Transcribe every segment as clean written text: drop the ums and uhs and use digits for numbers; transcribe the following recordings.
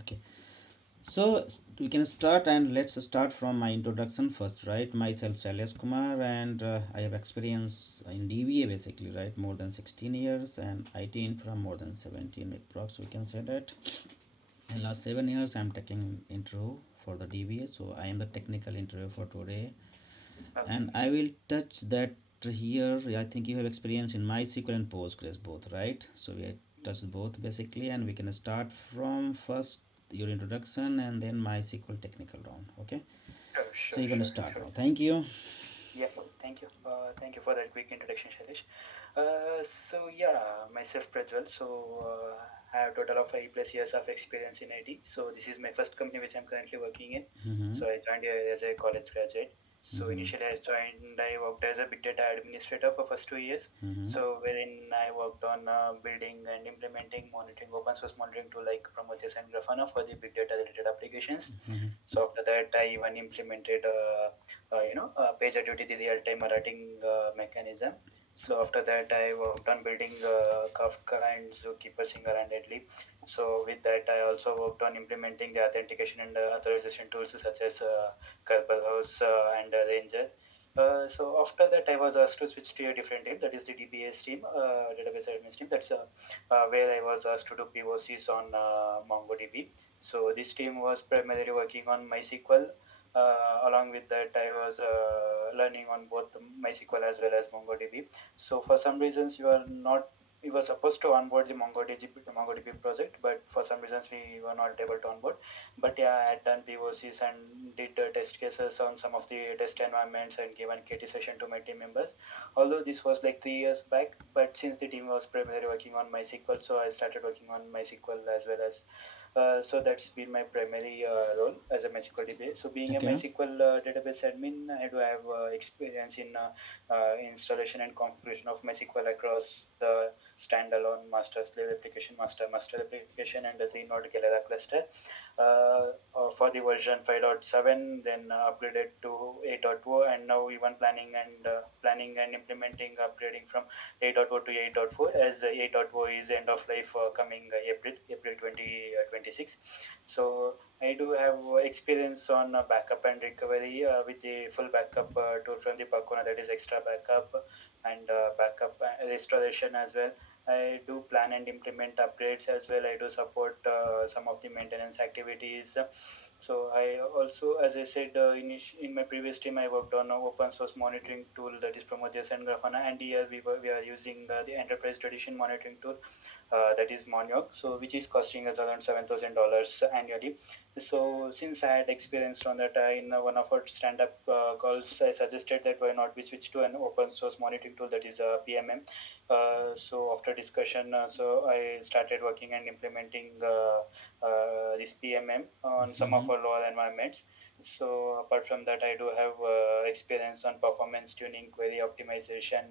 Okay, so we can start, and let's start from my introduction first, right? Myself Shailesh Kumar, and I have experience in DBA basically, right? More than 16 years, and IT infra more than 17 approx. We can say that. In last 7 years, I'm taking interview for the DBA, so I am the technical interview for today, Okay. and I will touch that here. I think you have experience in MySQL and Postgres both, right? So we touch both basically, and we can start from first your introduction and then MySQL technical round. Okay, Sure, so sure, you're gonna sure, start sure. now. Thank you. Yeah, thank you. Thank you for that quick introduction, Shailesh. Myself Prajwal. I have a total of 5+ years of experience in IT. So this is my first company which I'm currently working in. Mm-hmm. So I joined here as a college graduate. So Mm-hmm. initially I worked as a big data administrator for first 2 years. Mm-hmm. So wherein I worked on building and implementing monitoring open source monitoring tool like Prometheus and Grafana for the big data related applications. Mm-hmm. So after that, I even implemented PagerDuty, the real-time alerting mechanism. So after that, I worked on building Kafka and Zookeeper single-handedly. So with that, I also worked on implementing the authentication and authorization tools such as Kerberos and Ranger. So after that, I was asked to switch to a different team, that is the DBS team, database admin team. That's where I was asked to do POCs on MongoDB. So this team was primarily working on MySQL. Along with that, I was learning on both MySQL as well as MongoDB. So for some reasons, we were supposed to onboard the MongoDB project, but for some reasons we were not able to onboard. But yeah, I had done POCs and did test cases on some of the test environments and given KT session to my team members. Although this was like 3 years back, but since the team was primarily working on MySQL, so I started working on MySQL as well as so that's been my primary role as a MySQL DBA. So being a Okay. MySQL database admin, I do have experience in installation and configuration of MySQL across the standalone master slave application, master application, and the three node Galera cluster. For the version 5.7, then upgraded to 8.0, and now even planning and implementing upgrading from 8.0 to 8.4, as 8.0 is end of life coming April 2026. So I do have experience on backup and recovery with the full backup tool from the Pakona, that is extra backup and backup restoration as well. I do plan and implement upgrades as well. I do support some of the maintenance activities. So I also, as I said, in my previous team, I worked on an open source monitoring tool, that is Prometheus and Grafana, and here we are using the enterprise edition monitoring tool, that is Monarch, so which is costing us around $7,000 annually. So since I had experience on that, in one of our stand-up calls, I suggested that why not we switch to an open source monitoring tool, that is PMM. So after discussion, so I started working and implementing this PMM on some of Mm-hmm. our lower environments. So apart from that, I do have experience on performance tuning, query optimization.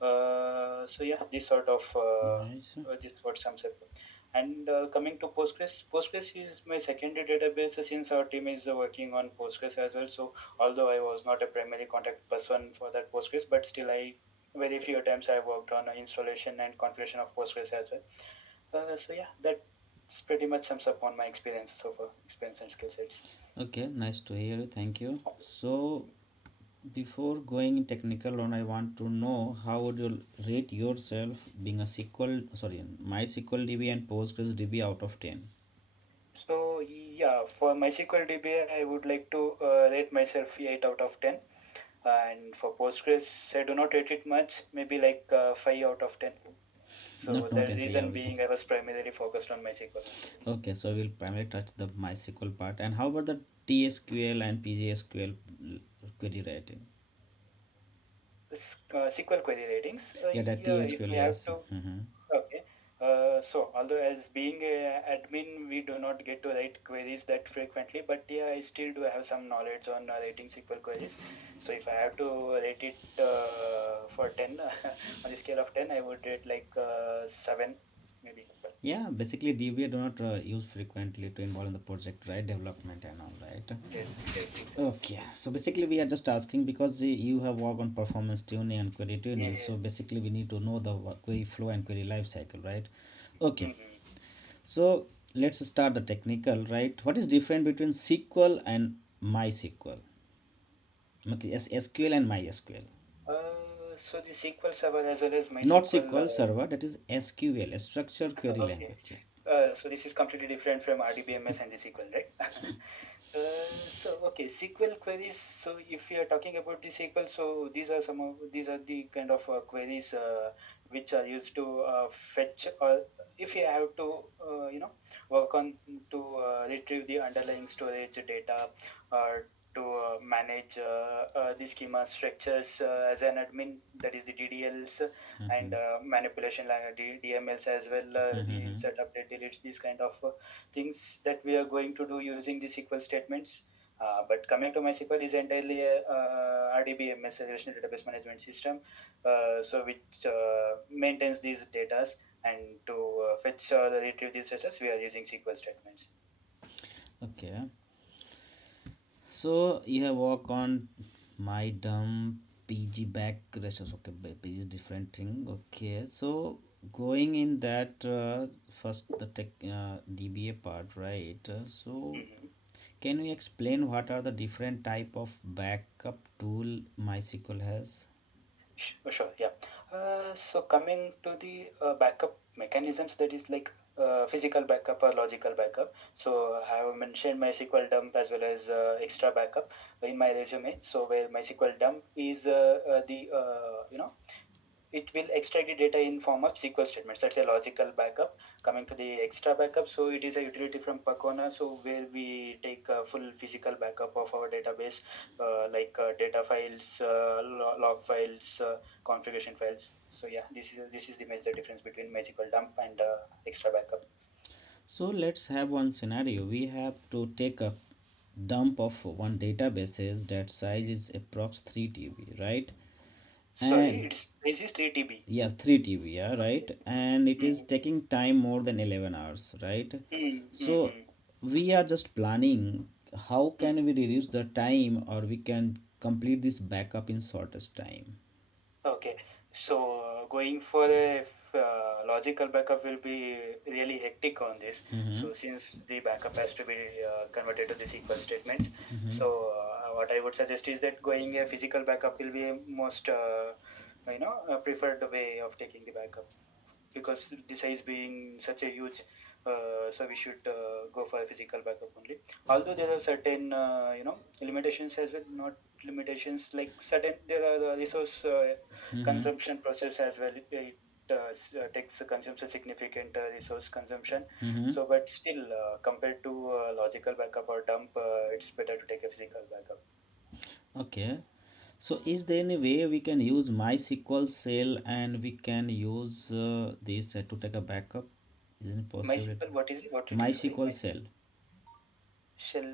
So yeah, this sort of Nice. this what sums up. And coming to Postgres is my secondary database since our team is working on Postgres as well. So although I was not a primary contact person for that Postgres, but still I very few times I worked on installation and configuration of Postgres as well. So yeah, that's pretty much sums up on my experience so far, experience and skill sets. Okay, nice to hear you. Thank you. So before going in technical on, I want to know how would you rate yourself being a SQL, sorry, MySQL DB and Postgres DB out of 10? So yeah, for MySQL DB, I would like to rate myself 8 out of 10. And for Postgres, I do not rate it much, maybe like 5 out of 10. So Not the as we reason have. being I was primarily focused on MySQL. Okay, so we'll primarily touch the MySQL part. And how about the TSQL and PGSQL query rating? SQL query ratings, Yeah, that yeah, if TSQL, we have yes. to, okay. So although as being a admin, we do not get to write queries that frequently, but yeah, I still do have some knowledge on writing SQL queries. So if I have to rate it for 10, on the scale of 10, I would rate like 7, maybe. Yeah, basically DBA do not use frequently to involve in the project, right? Development and all, right? Yes, yes, exactly. Okay, so basically we are just asking because you have worked on performance tuning and query tuning. So Yes. basically we need to know the query flow and query life cycle, right? Okay, Mm-hmm. So let's start the technical, right? What is different between SQL and MySQL? SQL and MySQL. So the SQL Server as well as Not MySQL. SQL Server, that is SQL, a structured query Okay. language. Yeah. So this is completely different from RDBMS and the SQL, right? So okay, SQL queries. So if you are talking about the SQL, so these are the kind of queries which are used to fetch, or if you have to work on to retrieve the underlying storage data, or to manage the schema structures as an admin, that is the DDLs, and manipulation like DMLs as well, the Mm-hmm. insert, update, deletes, these kind of things that we are going to do using the SQL statements. But coming to MySQL is entirely a RDBMS, Relational Database Management System, so which maintains these data, and to fetch the retrieve these data, we are using SQL statements. Okay. So you have work on my dump PG back rest. Okay, PG is different thing. Okay, so going in that first the tech DBA part, right? So Mhm. can you explain what are the different type of backup tool MySQL has? Sure, yeah. So coming to the backup mechanisms, that is like physical backup or logical backup. So I have mentioned MySQL dump as well as extra backup in my resume. So where MySQL dump is the it will extract the data in form of SQL statements. That's a logical backup. Coming to the extra backup, so it is a utility from Pacona, so where we take a full physical backup of our database, like data files, log files, configuration files. So yeah, this is the major difference between MySQL dump and extra backup. So let's have one scenario. We have to take a dump of one databases that size is approx 3 TB, right? Sorry, And it's this is 3 TB. yeah, 3 TB, yeah, right? Okay. And it is Mm-hmm. taking time more than 11 hours, right? So Mm-hmm. we are just planning how can Mm-hmm. we reduce the time or we can complete this backup in shortest time. Okay, so going for a logical backup will be really hectic on this. Mm-hmm. So since the backup has to be converted to the SQL statements, Mm-hmm. so what I would suggest is that going a physical backup will be a most preferred way of taking the backup, because the size being such a huge, so we should go for a physical backup only. Although there are certain limitations as well, not limitations, like certain there are the resource Mm-hmm. consumption process as well. It takes consumes a significant resource consumption. Mm-hmm. So but still, compared to logical backup or dump, it's better to take a physical backup. Okay. So is there any way we can use MySQL shell and we can use this to take a backup? Isn't it possible? MySQL, what is it? What it is? Sorry, MySQL MySQL shell. shell.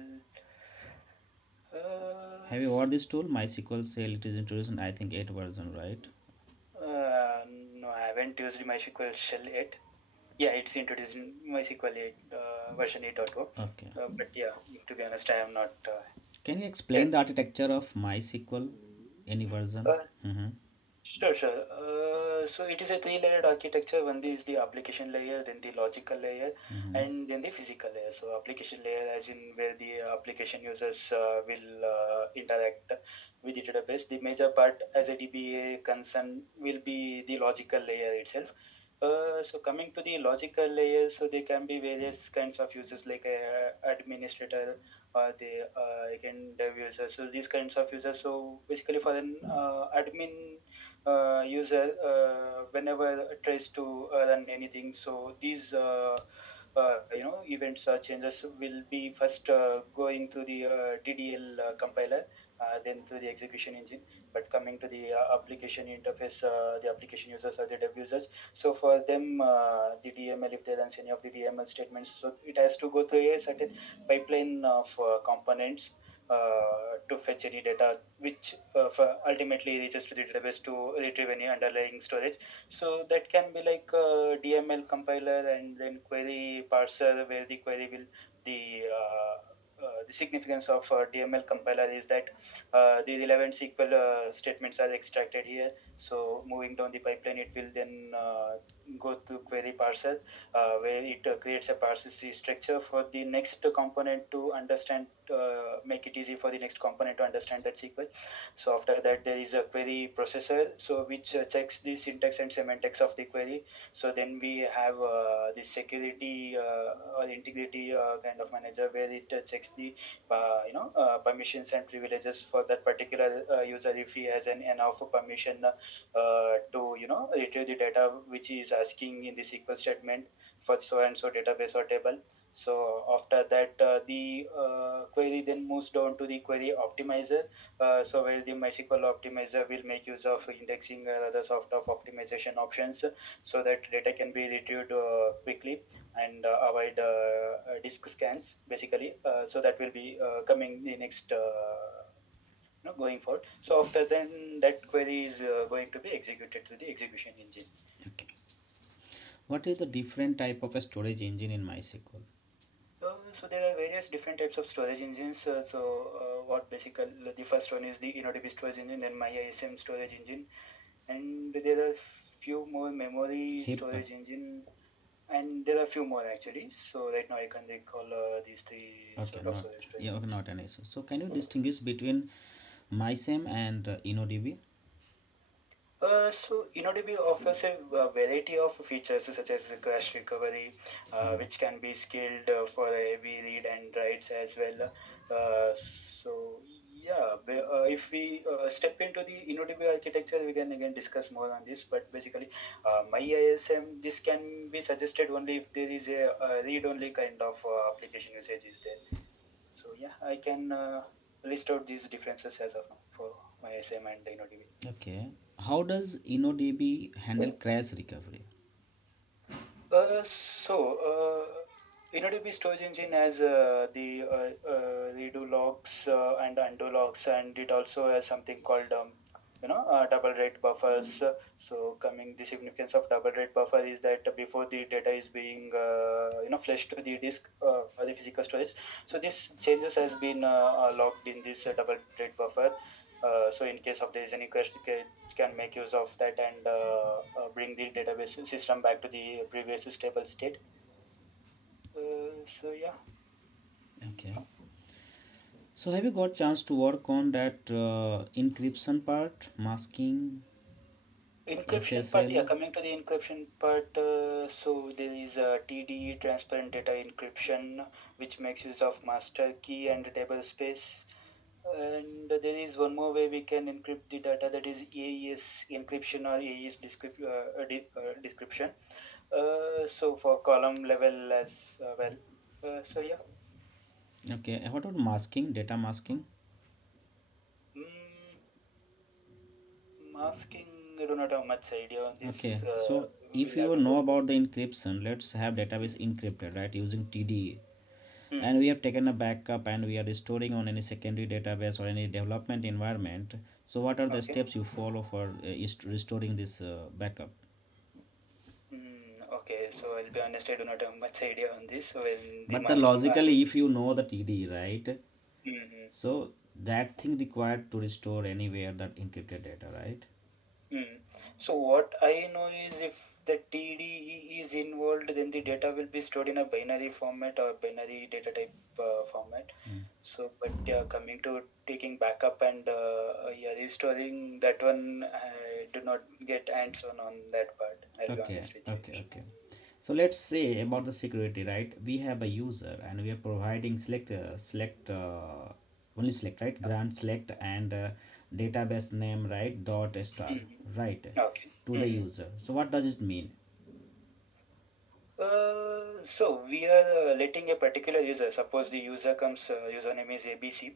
Uh, Have you heard this tool? MySQL shell. It is introduced in I think 8 version, right? No, I haven't used MySQL shell yet. Yeah, it's introduced in MySQL 8, version 8.0. Okay. But yeah, to be honest, I am not Can you explain yet. the architecture of MySQL? Any version? Uh, Mm-hmm. Sure, sure. So it is a three-layered architecture. One is the application layer, then the logical layer, Mm-hmm. and then the physical layer. So application layer, as in where the application users will interact with the database. The major part as a DBA concern will be the logical layer itself. So coming to the logical layer, so there can be various kinds of users like a administrator or the again dev users. So these kinds of users. So basically for an admin user, whenever it tries to run anything, so these events changes will be first going through the DDL compiler, then through the execution engine. But coming to the application interface, the application users or the dev users, so for them, the DML, if they runs any of the DML statements, so it has to go through a certain pipeline of components to fetch any data, which ultimately reaches to the database to retrieve any underlying storage. So that can be like DML compiler and then query parser, where the query will the the significance of DML compiler is that the relevant SQL statements are extracted here. So moving down the pipeline, it will then go to query parser, where it creates a parser tree structure for the next component to understand, make it easy for the next component to understand that SQL. So after that, there is a query processor, so which checks the syntax and semantics of the query. So then we have the security or integrity kind of manager, where it checks the permissions and privileges for that particular user, if he has an enough permission to retrieve the data which is asking in the SQL statement for so and so database or table. So after that, the query then moves down to the query optimizer. So where the MySQL optimizer will make use of indexing or other sort of optimization options, so that data can be retrieved quickly and avoid disk scans basically. So that will be coming the next going forward. So after then, that query is going to be executed through the execution engine. Okay. What is the different type of a storage engine in MySQL? So there are various different types of storage engines. What basically the first one is the InnoDB storage engine, then MyISM storage engine, and there are few more memory Hip. storage engine, and there are few more actually. So right now I can recall these three Okay, sort of not, storage yeah, okay, engines. not an issue. So can you distinguish between MySam and InnoDB? So InnoDB offers a variety of features such as crash recovery, which can be scaled for heavy read and writes as well. So yeah, if we step into the InnoDB architecture, we can again discuss more on this. But basically, my ISM, this can be suggested only if there is a read-only kind of application usage is there. So yeah, I can list out these differences as of now for my ISM and InnoDB. Okay. How does InnoDB handle crash recovery? InnoDB storage engine has the redo logs and undo logs, and it also has something called double rate buffers. So coming the significance of double rate buffer is that before the data is being flashed to the disk or the physical storage, so this changes has been logged in this double rate buffer. So in case of there is any crash, can make use of that and bring the database system back to the previous stable state. So yeah, Okay. So have you got chance to work on that encryption part, masking, encryption part. Yeah, SSL? coming to the encryption part. So there is a TDE, transparent data encryption, which makes use of master key and table space. And there is one more way we can encrypt the data, that is AES encryption or AES description. So for column level as well. So yeah. Okay. And what about masking, data masking? Mm, Masking, I do not have much idea on Okay. this. So if We'll have you to go know through about it. the encryption, let's have database encrypted, right, using TDE. And Mm, we have taken a backup and we are restoring on any secondary database or any development environment. So what are the okay. steps you follow for restoring this backup? Okay, so I'll be honest, I do not have much idea on this. When the But the masking, logically, if you know the TDE, right, mm, so that thing required to restore anywhere that encrypted data, right? mm. So what I know is if the TDE is involved, then the data will be stored in a binary format or binary data type format. So, but coming to taking backup and yeah, restoring that one, I do not get hands on that part. I'll be Okay, honest with you. okay, okay. So let's say about the security, right? We have a user and we are providing only select, right? Grant select and database name, right? Dot star, right? Okay. To the user. So what does it mean? So we are letting a particular user. Suppose the user comes, username is ABC.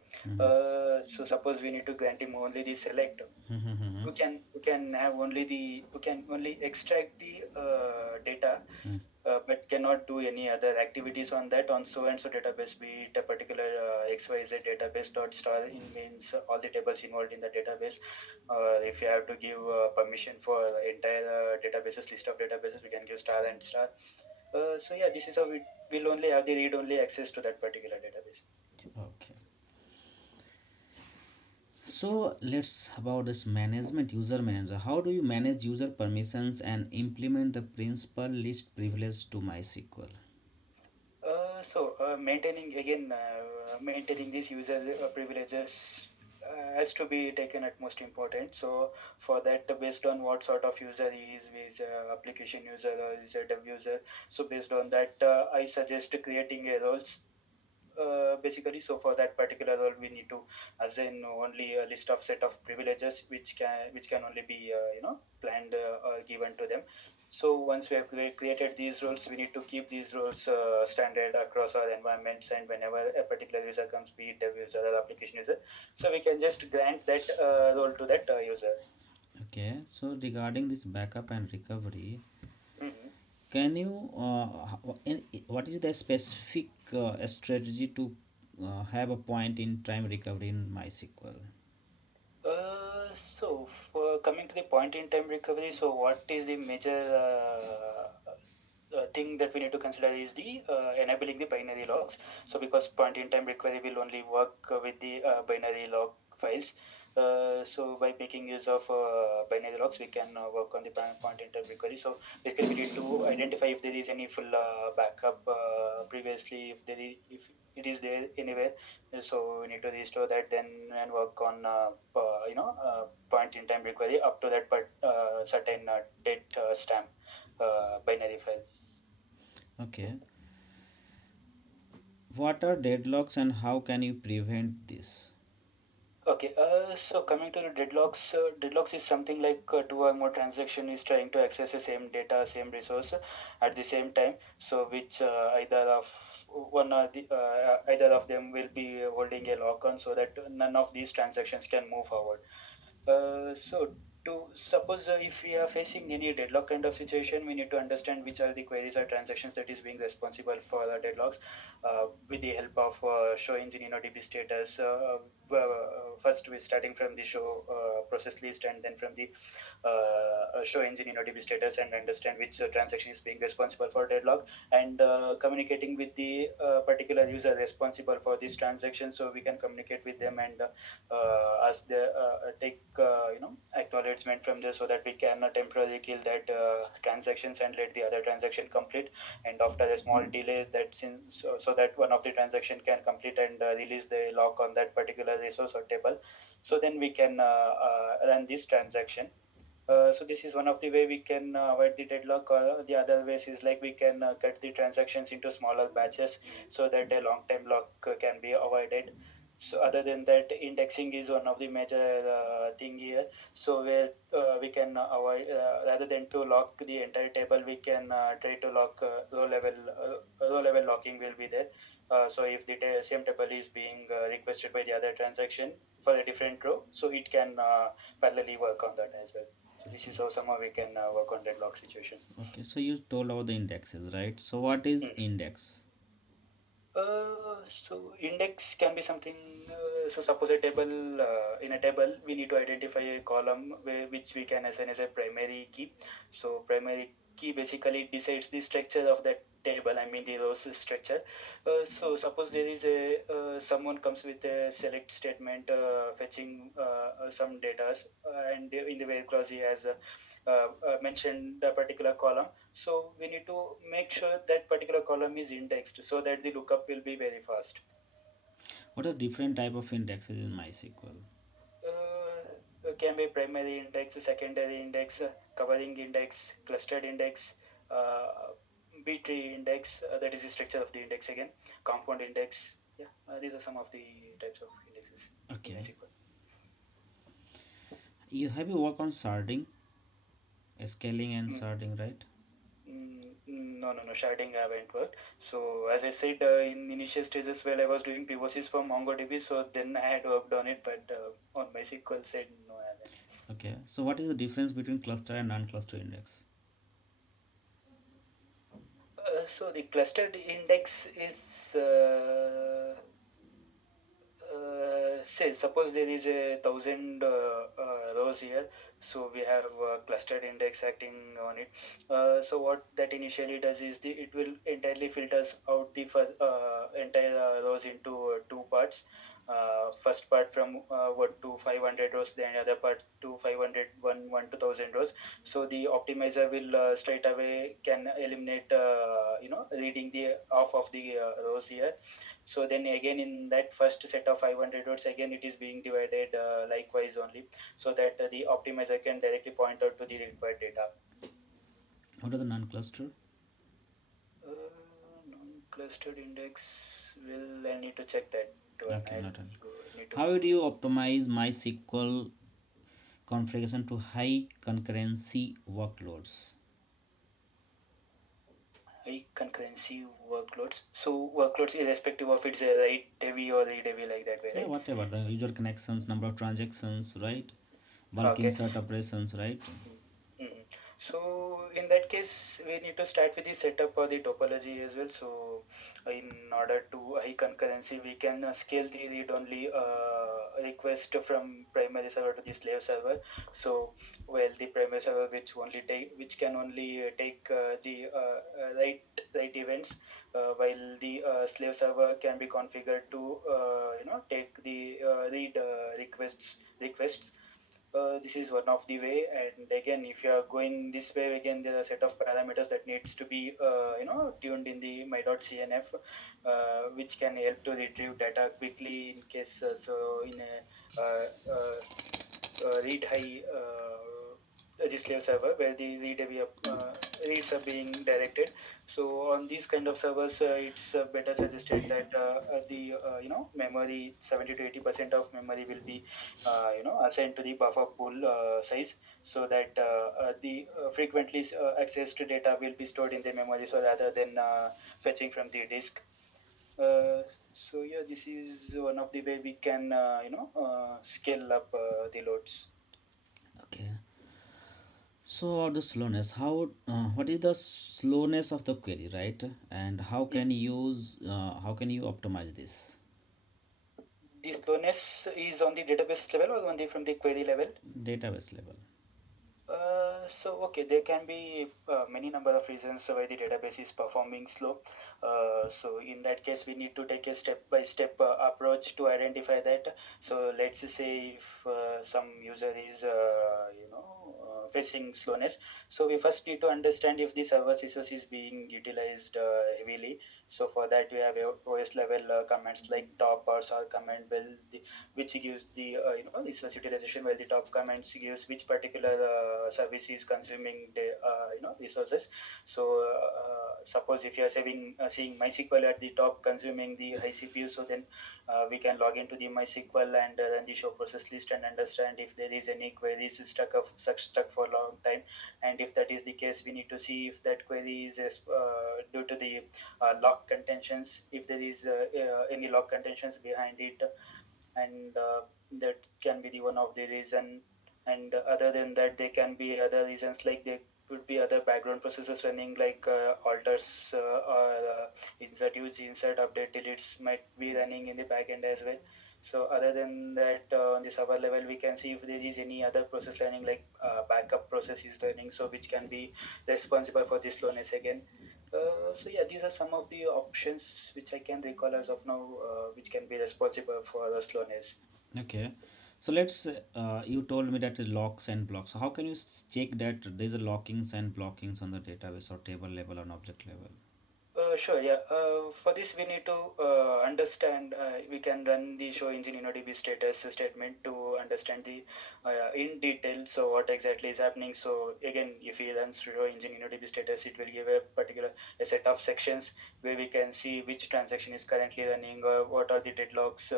So suppose we need to grant him only the select. We can have only the we can only extract the data, but cannot do any other activities on that on so and so database. Be it a particular XYZ database dot star in means all the tables involved in the database. If you have to give permission for entire databases, list of databases, we can give star and star. So yeah, this is how we will only have the read only access to that particular database. Okay. So let's about this management, user manager. How do you manage user permissions and implement the principal list privilege to MySQL? Maintaining these user privileges has to be taken at most important. So for that, based on what sort of user he is application user or is a dev user. So based on that, I suggest creating a roles basically. So for that particular role we need to assign only a list of set of privileges which can only be planned or given to them. So once we have created these roles, we need to keep these roles standard across our environments, and whenever a particular user comes, be it dev user or application user, so we can just grant that role to that user. Okay, so regarding this backup and recovery, Mhm. can you what is the specific strategy to have a point in time recovery in MySQL? So for coming to the point in time recovery, so what is the major thing that we need to consider is the enabling the binary logs. So because point in time recovery will only work with the binary log files. So by making use of binary logs, we can work on the point in time recovery. So basically, we need to identify if there is any full backup previously, if it is there anywhere. So we need to restore that, then and work on point in time recovery up to that certain date stamp binary file. Okay, what are deadlocks and how can you prevent this? Okay, so coming to the deadlocks is something like two or more transaction is trying to access the same data, same resource at the same time. So which either of them will be holding a lock on, so that none of these transactions can move forward. So to suppose if we are facing any deadlock kind of situation, we need to understand which are the queries or transactions that is being responsible for the deadlocks with the help of show engine DB status. First, we're starting from the show process list, and then from the show engine DB status, and understand which transaction is being responsible for deadlock, and communicating with the particular user responsible for this transaction, so we can communicate with them and ask the take acknowledgement from this, so that we can temporarily kill that transactions and let the other transaction complete. And after a small delay, that so that one of the transaction can complete and release the lock on that particular resource or table, so then we can run this transaction. So this is one of the way we can avoid the deadlock. The other ways is like we can cut the transactions into smaller batches, so that a long time lock can be avoided. So other than that, indexing is one of the major thing here. So where we can avoid, rather than to lock the entire table, we can try to lock row level locking will be there. So if the same table is being requested by the other transaction for a different row, so it can parallelly work on that as well. So this is Okay. how somehow we can work on deadlock situation. Okay, so you told about the indexes, right? So what is Mhm. index? So index can be something. So suppose a table, in a table we need to identify a column which we can assign as a primary key. So primary key basically decides the structure of that table. I mean the rows structure. So suppose there is a someone comes with a select statement fetching some data, and in the where clause he has mentioned a particular column. So we need to make sure that particular column is indexed, so that the lookup will be very fast. What are different type of indexes in MySQL? Can be primary index, secondary index, covering index, clustered index, uh, B tree index, that is the structure of the index again, compound index. Yeah, these are some of the types of indexes in Okay. MySQL. You work on sharding, scaling and Mm. sharding, right? No, no, no. Sharding I haven't worked. So as I said, in initial stages while I was doing POCs for MongoDB, so then I had worked on it, but on MySQL side, no, I haven't. Okay. So what is the difference between cluster and non-cluster index? So the clustered index is say suppose there is a thousand rows here. So we have clustered index acting on it. So what that initially does is it will entirely filters out the entire rows into two parts. First part from what to 500 rows, then other part to 500 1 to 1000 rows. So the optimizer will straight away can eliminate reading the off of the rows here. So then again in that first set of 500 rows, again it is being divided likewise only, so that the optimizer can directly point out to the required data. What are the non-cluster? Non-clustered index will I need to check that one. Okay, not all. Need to How go would you optimize MySQL configuration to high concurrency workloads? high concurrency workloads. So workloads irrespective of it's a write heavy or read heavy like that way, Yeah, right? whatever the user connections, number of transactions, right? Bulk Okay. insert operations, right? Mhm. So in that case, we need to start with the setup or the topology as well. So in order to high concurrency, we can scale the read-only request from primary server to the slave server. So well, the primary server which can only take the write events, while the slave server can be configured to take the read requests. This is one of the way. And again, if you are going this way, again there are a set of parameters that needs to be tuned in the my.cnf, which can help to retrieve data quickly in case so in a read high the slave server where the reads are being directed. So on these kind of servers, it's better suggested that the memory 70 to 80% of memory will be assigned to the buffer pool size, so that the frequently accessed data will be stored in the memory, so rather than fetching from the disk. uh, so yeah, this is one of the way we can scale up the loads. Okay. So the slowness, what is the slowness of the query, right? And how can you optimize this? The slowness is on the database level or on the from the query level? Database level. So okay, there can be many number of reasons why the database is performing slow. So in that case, we need to take a step-by-step approach to identify that. So let's say if some user is facing slowness, so we first need to understand if the server resource is being utilized heavily. So for that, we have OS level commands like top or sol command will which gives the resource utilization, while the top comments gives which particular service is consuming the resources. So suppose if you are seeing MySQL at the top consuming the high CPU, so then we can log into the MySQL and run the show process list and understand if there is any queries stuck for a long time. And if that is the case, we need to see if that query is due to the lock contentions, if there is any lock contentions behind it. And that can be the one of the reason. And other than that, there can be other reasons, like there could be other background processes running, like alters or insert update deletes might be running in the backend as well. So other than that, on the server level, we can see if there is any other process running, like backup process is running, so which can be responsible for this slowness again. So yeah, these are some of the options which I can recall as of now, which can be responsible for the slowness. Okay. So you told me that is locks and blocks. So how can you check that there's a lockings and blockings on the database or table level or object level? Sure, yeah. For this, we need to understand. We can run the show engine InnoDB status statement to understand the in detail. So what exactly is happening? So again, if we run show engine InnoDB status, it will give a set of sections where we can see which transaction is currently running, what are the deadlocks,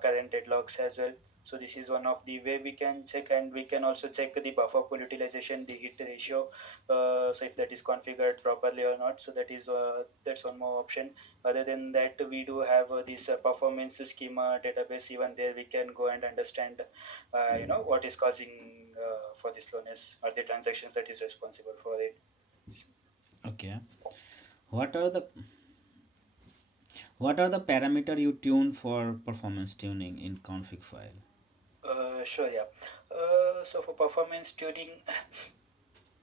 current deadlocks as well. So this is one of the way we can check, and we can also check the buffer pool utilization, the hit ratio, so if that is configured properly or not. So that's one more option. Other than that, we do have this performance schema database. Even there we can go and understand what is causing for this slowness, or the transactions that is responsible for it. Okay. What are the what are the parameter you tune for performance tuning in config file? Sure, yeah. So for performance tuning,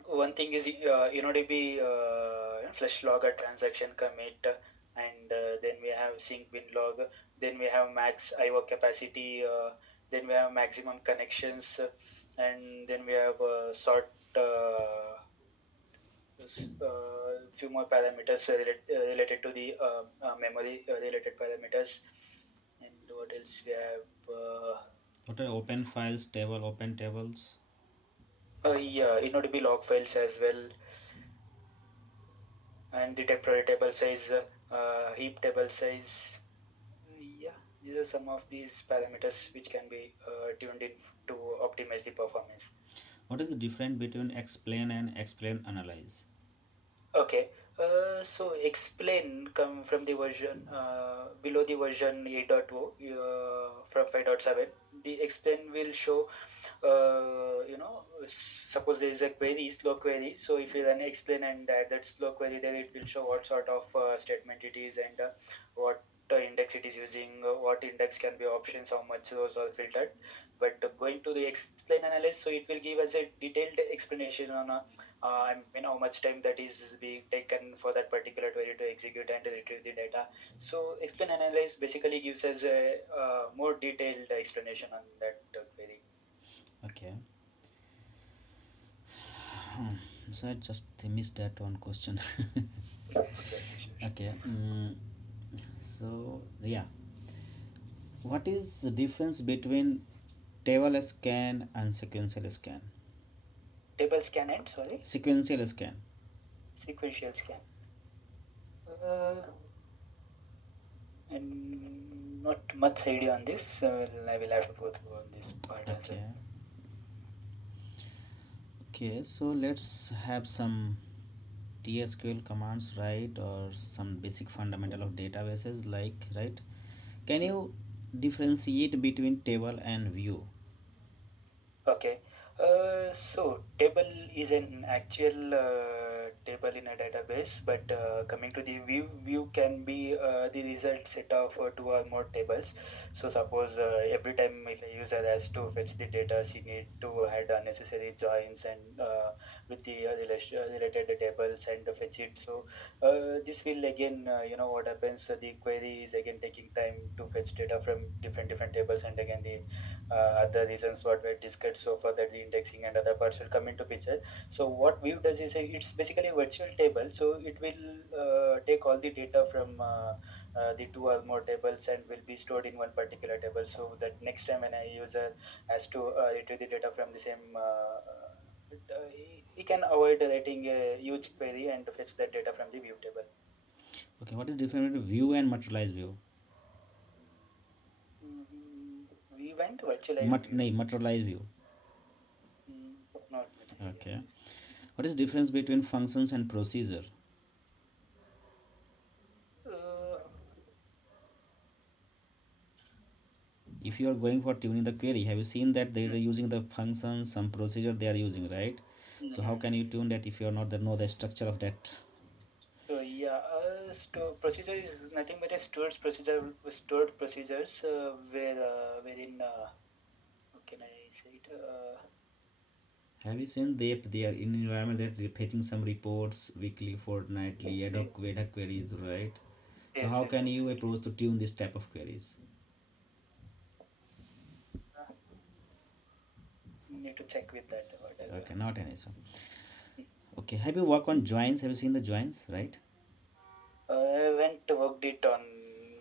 one thing is InnoDB flush log a transaction commit, and then we have sync win log, then we have max IO capacity, then we have maximum connections, and then we have sort few more parameters related to the memory related parameters, and what else we have. What are open files, table, open tables? Yeah, InnoDB log files as well, and the temporary table size, heap table size. Yeah, these are some of these parameters which can be tuned in to optimize the performance. What is the difference between explain and explain analyze? Okay, so explain come from the version below the version 8.0 from 5.7. The explain will show, suppose there is a query, slow query. So if you run explain and add that slow query there, it will show what sort of statement it is, and what index it is using, what index can be options, how much rows are filtered. But going to the explain analyze, so it will give us a detailed explanation on I mean how much time that is being taken for that particular query to execute and retrieve the data. So explain analyze basically gives us a more detailed explanation on that query. Okay. Hmm. So I just missed that one question. Okay, okay, sure, sure. Okay. So yeah, what is the difference between table scan and sequential scan? Table scan and sorry, Sequential scan. sequential scan. Uh, and not much idea on this. I will have to go through on this part as well. Okay. Okay. So let's have some TSQL commands, right, or some basic fundamental of databases, like, right. Can Hmm. you differentiate between table and view? Okay. So table is an actual table in a database, but coming to the view can be the result set of two or more tables. So suppose every time if a user has to fetch the data, she need to add unnecessary joins and with the related tables and fetch it. So this will again, what happens, the query is again taking time to fetch data from different tables, and again the other reasons what were discussed so far, that the indexing and other parts will come into picture. So what view does is it's basically a virtual table, so it will take all the data from the two or more tables and will be stored in one particular table, so that next time when a user has to retrieve the data from the same he can avoid writing a huge query and fetch that data from the view table. Okay, what is different between view and materialized view? We went virtualized view. Materialized view. Not much idea on Okay. this. What is difference between functions and procedure? Uh, If you are going for tuning the query, have you seen that there is a using the functions, some procedure they are using, right? So how can you mm-hmm. tune that if you are not the know the structure of that? So yeah, procedure is nothing but a stored procedures where wherein how can I say it? Have you seen they are in environment that they're fetching some reports weekly, fortnightly, Yes, ad hoc queries, right? So yes, how yes, can you exactly. approach to tune this type of queries? Uh, Need to check with that part as well. Okay, not an issue. Okay, have you worked on joins? Have you seen the joins, right? I went to worked it on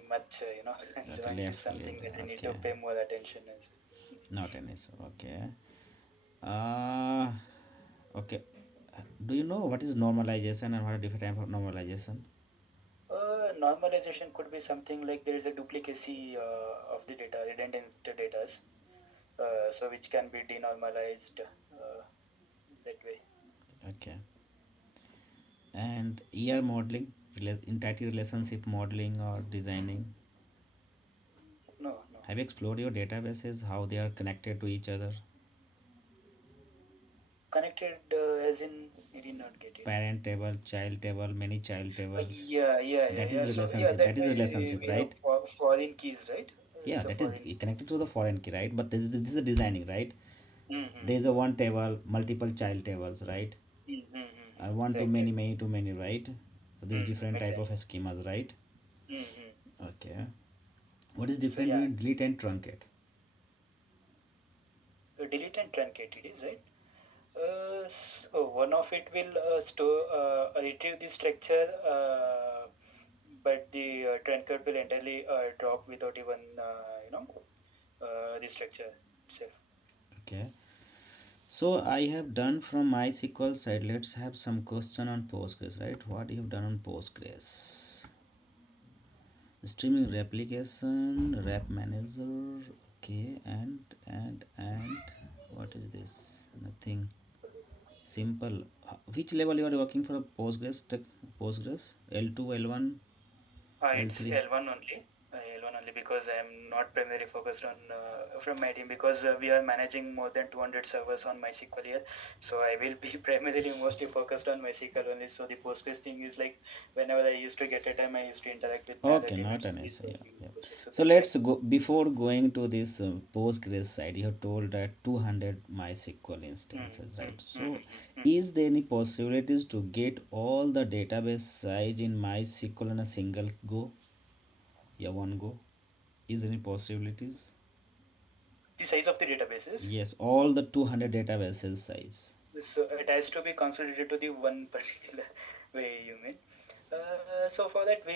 much, Okay, joins is left, something that I need to okay, pay more attention as well. not an issue. Okay. Uh, okay. Do you know what is normalization and what are different type of normalization? Normalization could be something like there is a duplicacy of the data, redundant data, so which can be denormalized that way. Okay. And ER modeling, entity relationship modeling or designing. No, no. Have you explored your databases, how they are connected to each other? Connected as in, I did not get it. Parent table, child table, many child tables. Yeah, yeah, yeah, That is yeah. the So yeah, relationship. that That is the relationship, we have right? foreign keys, right? Yeah, So that is foreign connected to the keys. foreign key, right? But this is the designing, right? There is a one table, multiple child tables, right? One to Right, many, right. many to many, right? So this different type of Exactly. schemas, right? Mm-hmm. Okay. What is So different yeah, between delete and truncate? delete and truncate it is right. So one of it will store retrieve the structure, but the truncate will entirely drop without even the structure itself. Okay. So I have done from MySQL side. Let's have some question on Postgres, right? What you have done on Postgres? Streaming replication, wrap manager. Okay, and what is this? Nothing. Simple. Which level you are working for Postgres? Postgres L2, L1, It's L3. L1 only. L1 only because I am not primarily focused on from my team because we are managing more than 200 servers on MySQL here. So I will be primarily mostly focused on MySQL only. So the Postgres thing is like whenever I used to get a time, I used to interact with my other Okay, not teammates. an Please issue. Yeah, use yeah. Postgres. So So that's why. let's go before going to this Postgres side. You have told that 200 MySQL instances, right? So, is there any possibilities to get all the database size in MySQL in a single go? Yeah, one go. Is there any possibilities? The size of the databases. Yes, all the 200 databases size. So it has to be consolidated to the one particular way you mean. So for that we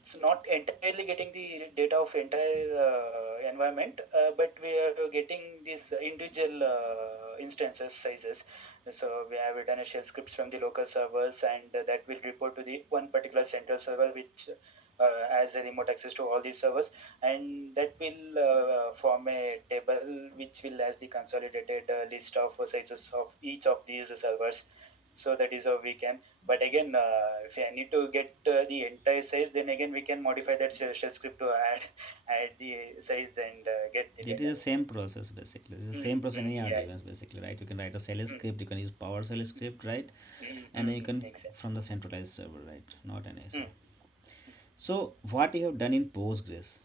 it's not entirely getting the data of entire environment, but we are getting these individual instances sizes. So we have written a shell scripts from the local servers, and that will report to the one particular central server, which has a remote access to all these servers, and that will form a table which will has the consolidated list of sizes of each of these servers. So that is how we can, but again, if I need to get the entire size, then again we can modify that shell script to add the size and get the It is the database. same process basically. It's the same process in any Yeah. RDBMS basically, right? You can write a shell Mm, script, you can use PowerShell script, right? And then you can exactly. from the centralized server, right? Not an issue. Mm. So what you have done in Postgres?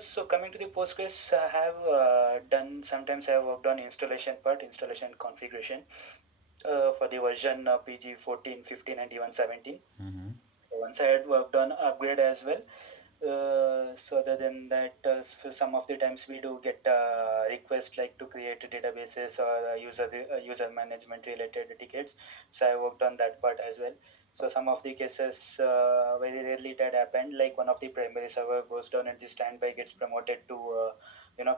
So coming to the Postgres, I have done sometimes I have worked on installation part, installation configuration for the version PG 14, 15, and even 17. Mm-hmm. So once I had worked on upgrade as well. So other than that, for some of the times we do get requests like to create databases or user management related tickets. So I worked on that part as well. So some of the cases, very rarely it had happened. Like one of the primary server goes down and the standby gets promoted to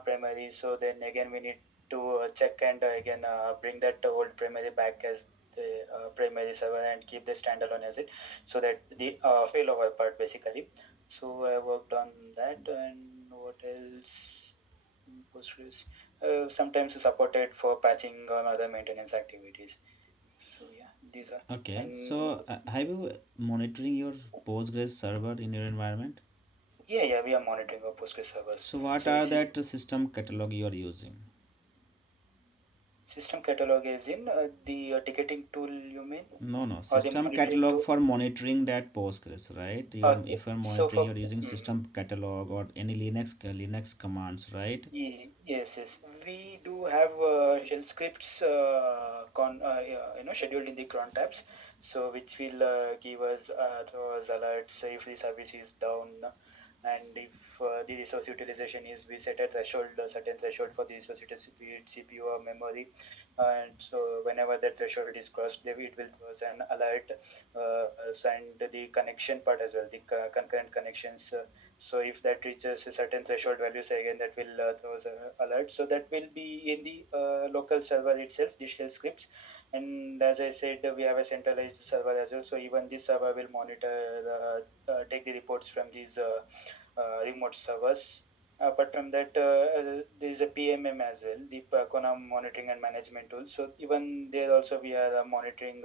primary. So then again we need to check and again bring that old primary back as the primary server and keep the standalone as it, so that the failover part basically. So I worked on that, and what else? Postgres. Sometimes supported for patching on other maintenance activities. So yeah, these are. Okay, And so have you monitoring your Postgres server in your environment? yeah, yeah, we are monitoring our Postgres servers. So what So are it's that system catalog you are using? system catalog as in the ticketing tool you mean, No, no, or the system monitoring catalog tool? for monitoring that Postgres, right? Okay, If you're so monitoring, for you're using system catalog or any Linux commands, right? Yes, yes. We do have shell scripts yeah, scheduled in the cron tabs, so which will give us those alerts if the service is down, and if the resource utilization is, we set a threshold, a certain threshold for the resource utilization CPU or memory, and so whenever that threshold is crossed, it will throw us an alert, and the connection part as well, the concurrent connections. So if that reaches a certain threshold value, say again, that will throw us an alert. So that will be in the local server itself, the shell scripts. And as I said, we have a centralized server as well. So even this server will monitor, take the reports from these remote servers. Apart from that, there is a PMM as well, the Kona monitoring and management tool. So even there also we are monitoring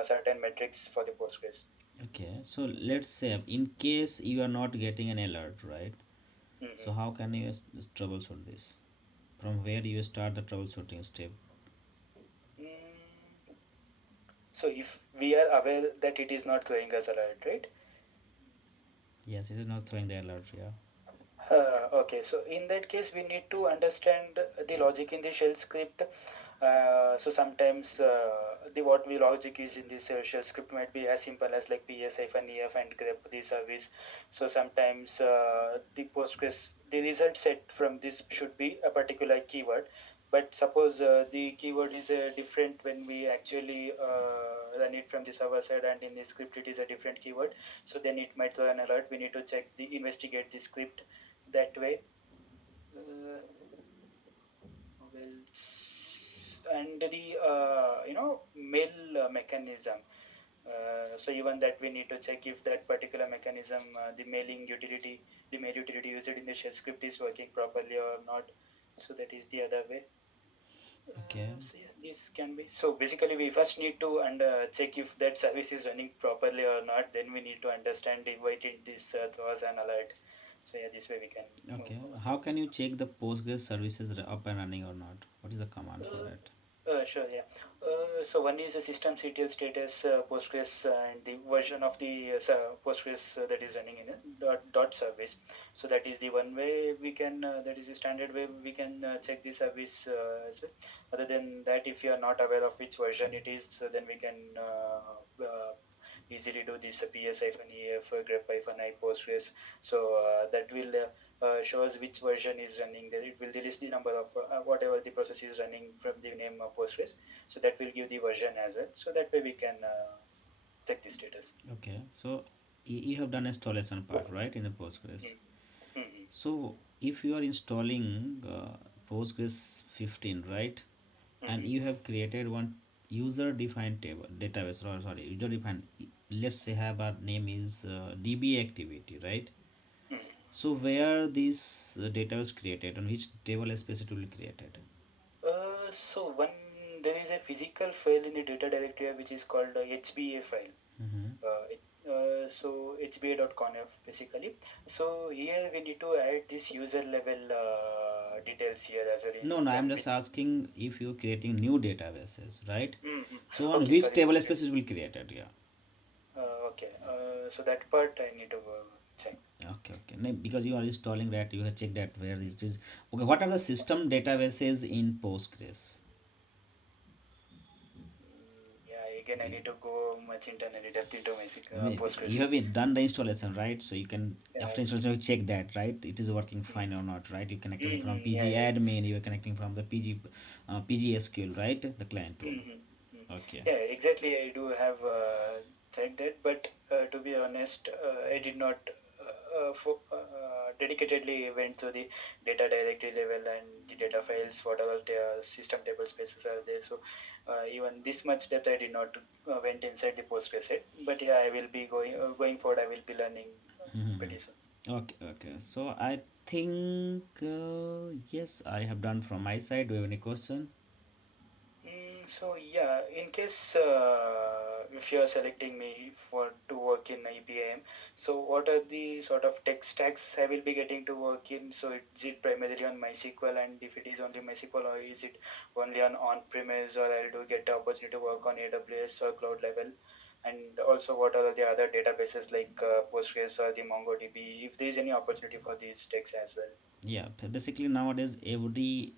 certain metrics for the Postgres. Okay, so let's say in case you are not getting an alert, right? So Mhm. how can you troubleshoot this? From where you start the troubleshooting step? Mm, So if we are aware that it is not throwing us alert, right? Yes, it is not throwing the alert, yeah. Okay, so in that case, we need to understand the logic in the shell script. So sometimes the what we logic is in this shell script might be as simple as like ps-ef and grep the service. So sometimes the Postgres, the result set from this should be a particular keyword. But suppose the keyword is different when we actually run it from the server side, and in the script it is a different keyword. So then it might throw an alert. We need to check the investigate the script that way. Uh, and the mail mechanism. So even that we need to check if that particular mechanism, the mail utility used in the shell script is working properly or not. So that is the other way. Okay, So yeah, this can be. So basically, we first need to check if that service is running properly or not. Then we need to understand why did this throws an alert. So yeah, this way we can move okay. forward. How can you check the Postgres services up and running or not? What is the command for Uh, that? sure, yeah. So one is the systemctl status Postgres and the version of the Postgres that is running in a dot service. So that is the one way we can. That is the standard way we can check the service as well. Other than that, if you are not aware of which version it is, so then we can easily do this ps-ef grep-i Postgres. So that will show us which version is running there. It will list the number of whatever the process is running from the name of Postgres. So that will give the version as well. So that way we can check the status. Okay, so you have done installation part, right, in the Postgres. Mm-hmm. So if you are installing Postgres 15, right, and Mm-hmm. you have created one user defined table database, or sorry, user defined, let's say have our name is db activity, right? Mm-hmm. So where this data was created, on which table space it will be created? So one there is a physical file in the data directory which is called HBA file. Hmm. So hba.conf basically. So here we need to add this user level details here as well No, in no, I'm from just which. asking if you're creating new databases, right? Mm-hmm. So on Okay, which sorry. table space it will created? Yeah. Okay. So that part I need to check. Okay, okay. No, because you are installing that, you have checked that where this is. Okay, what are the system databases in Postgres? Yeah, again I need to go much internally depth into my I mean, you Postgres. have done the installation, right? So you can, Yeah. after installation, you check that, right? It is working fine or Mm-hmm. not, right? You're connecting from Mm-hmm. Yeah, PG yeah. admin, you're connecting from the PGSQL, right? The client tool. Mm-hmm. Mm. Okay. Yeah, exactly. I do have checked that, but to be honest, I did not dedicatedly went to the data directory level and the data files, what all the system table spaces are there. So even this much depth, I did not went inside the Postgres set. But yeah, I will be going forward. I will be learning Mhm. pretty soon. Okay, okay. So I think yes, I have done from my side. Do you have any question? So yeah, in case if you are selecting me for to work in IBM, so what are the sort of tech stacks I will be getting to work in? So is it primarily on MySQL, and if it is only MySQL, or is it only on-premise, or I'll do get the opportunity to work on AWS or cloud level? And also, what are the other databases like Postgres or the MongoDB? If there is any opportunity for these techs as well. Yeah, basically nowadays every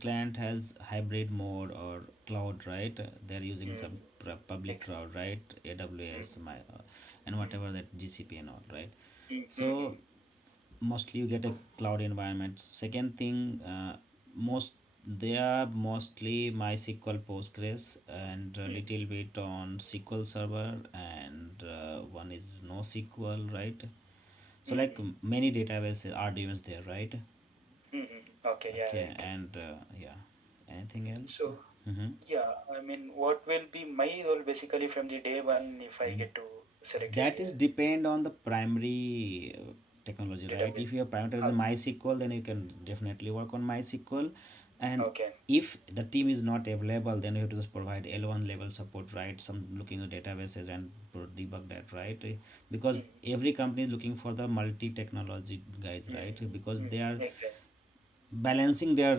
client has hybrid mode or cloud, right? They're using some Mm, public exactly. cloud, right? AWS, Mm, and mm, whatever that GCP and all, right? mm, mm, So mm, mostly you get a cloud environment. Second thing, most they are mostly MySQL, Postgres, and a mm, little bit on SQL Server, and one is NoSQL, right? So mm, like mm. many databases RDMs there, right? Okay, yeah, Okay, right. and yeah, anything else? So, Mm-hmm. yeah, I mean, what will be my role basically from the day one if I get to selected That is here? depend on the primary technology, right? If Database. you are prioritizing Okay. MySQL, then you can definitely work on MySQL. And Okay. if the team is not available, then you have to just provide L1 level support, right? Some looking at databases and debug that, right? Because Mm-hmm. every company is looking for the multi technology guys, right? Mm-hmm. Because they are Mm-hmm. Exactly. balancing their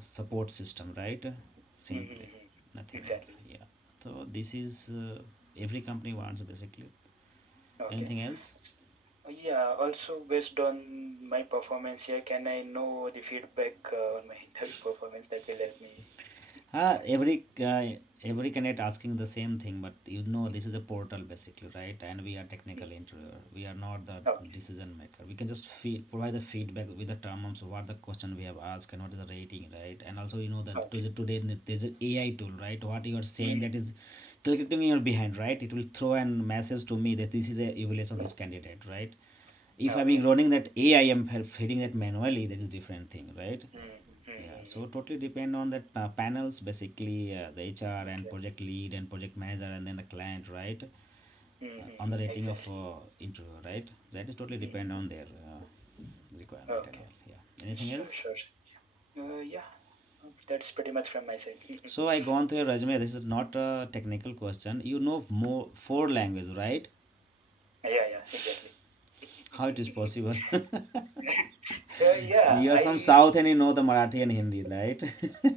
support system, right? Simply, Mm-hmm. nothing else. Exactly. Yeah. So this is every company wants basically. Okay. Anything else? Yeah, also based on my performance here, can I know the feedback on my interview performance that will help me? Uh, every uh, every candidate asking the same thing, but this is a portal basically, right? And we are technical interviewer. We are not the Okay. decision maker. We can just provide the feedback with the terms of what the question we have asked and what is the rating, right? And also that Okay. today there's an AI tool, right? What you are saying Mm, that is clicking in your behind, right? It will throw a message to me that this is a evaluation of this candidate, right? If I'm okay. ignoring that AI, I'm feeding it manually. That is different thing, right? Mm, mm, Yeah, mm, so totally depend on that panels basically, the HR and okay. project lead and project manager and then the client, right? On the rating of Exactly. interview, right? That is totally depend Mm, on their requirement and okay. all. Yeah. Anything Sure, else? sure. Yeah, that's pretty much from my side. So I gone through your resume. This is not a technical question. You know more four languages, right? Yeah, yeah, exactly. How it is possible? Yeah, You are from South and you know the Marathi and Hindi, right?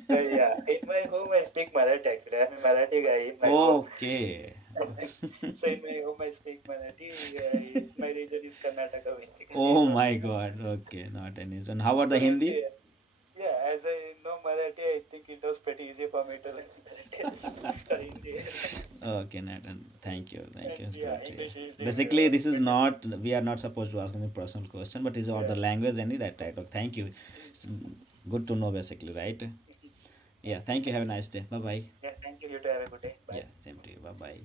yeah. In my home, I speak Marathi actually. I'm a Marathi guy in my home. Okay. So in my home, I speak Marathi. My region is Karnataka, basically. Oh Not my God. Okay, not any. And how about so the Hindi? yeah. As I know Marathi, I think it was pretty easy for me to learn Marathi. Sorry, Hindi. Okay, Nathan. Thank And you. It's yeah, good. Yeah. English is the Basically, this is medium. not. We are not supposed to ask any personal question, but it's about Yeah. the language and that type of. Thank you. It's good to know, basically, right? Yeah. Okay. Thank you. Have a nice day. Bye bye. Yeah. Thank you. You too. Have a good day. Yeah. Bye. Same to you. Bye bye.